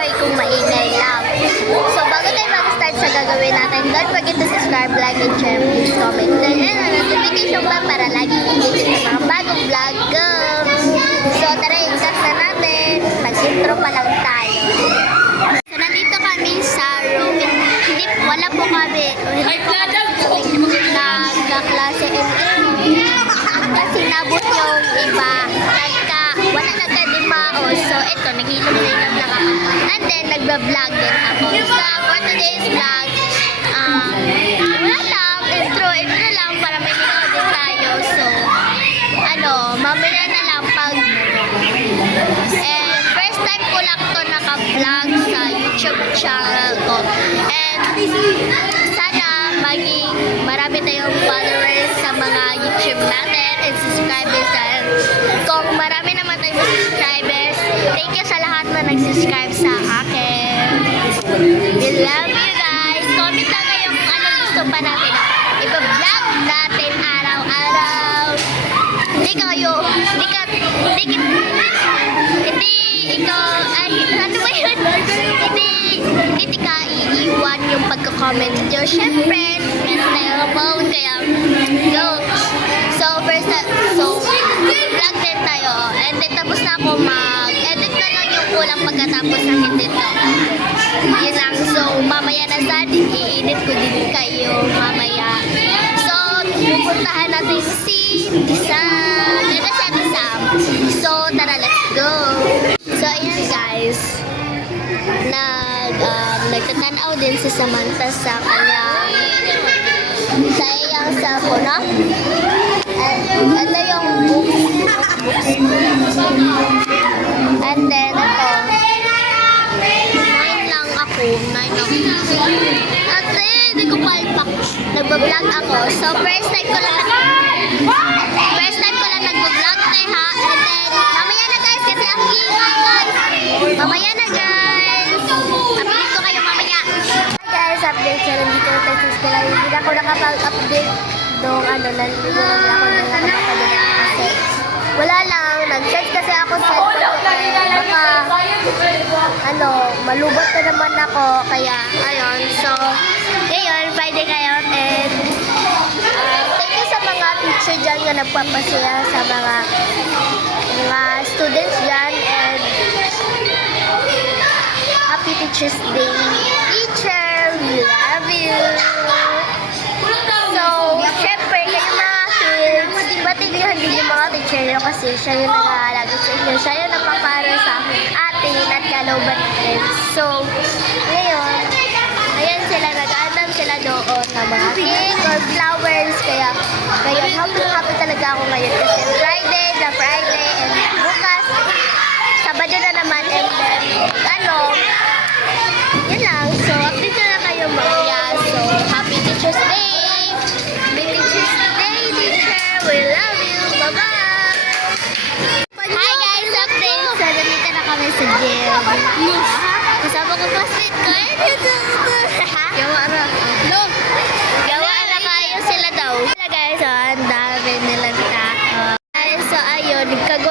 or kung maingay lang. So, bago tayo mag-start sa gagawin natin, don't forget to subscribe, like, and share. Please comment. Turn on the notification bell para lagi updated sa mga bagong vlog. Go! So, tara, i-cut na natin. Mag-intro pa lang tayo. So, nandito kami sa room. Hindi, wala po kami. Hindi po kami nagkaklase and naghilom-hilom lang ako. And then, nagba-vlog din ako. So, for today's vlog, um, wala lang, intro, intro lang para may nito din tayo. So, ano, mamaya na lang pag And first time ko lang to naka-vlog sa YouTube channel ko. And lahat na nag-subscribe sa akin. We love you guys. Comment lang kayo kung anong gusto pa natin. Iba-vlog natin araw-araw. Hindi kayo, hindi ka, hindi, hindi ikaw, ay, ano ba yun? Hindi, hindi ka iiwan yung pagka-comment nyo. Siyempre, meron tayong phone, kaya, go. So, first, na- so, vlog din tayo. And then, tapos na ako mag-edit na yung kulang pagkatapos edit ko. Yun lang. So, mamaya na sa i-edit ko din kayo mamaya. So, pupuntahan natin si Sam. Ito si Ate Sam. So, tara, let's go. So, ayan guys. Nag, um, nagtatanaw din si Samantha sa kanyang sa iyang cellphone, no? And, ito yung books. And then, Ate, hindi ko palpak. Nagbablog ako. So, first time ko lang. First time ko lang nagbablog, te, ha? And then, mamaya na guys, kasi ang ingay, guys. Mamaya na, guys. Update ko kayo mamaya. Hi guys, update sa nandito na tayo sa eskwela. Hindi na ako nakapag-update nung ano, nandito na ako nakapag-update kasi wala lang, nag-chat kasi ako sa baka ano, malubot na naman ako, kaya, ayun, so, ngayon, Friday ngayon, and, uh, thank you sa mga teacher dyan na nagpapasaya sa mga, mga students dyan, and, Happy Teacher's Day. Teacher, we love you. Kasi siya yung nag-aalaga sa inyo. Siya yung napapara sa atin at kalooban natin. So, ngayon, ayan sila, nag-aandam sila doon ng mga cake or flowers. Kaya, ngayon, happy happy talaga ako ngayon kasi Friday, na Friday, Jel. Yes. Kasama ko classmate ko. Gawa na. No. Gawa na kayo sila daw. Guys, so ang dami nilang tao. Guys, so ayun, nagkagawa.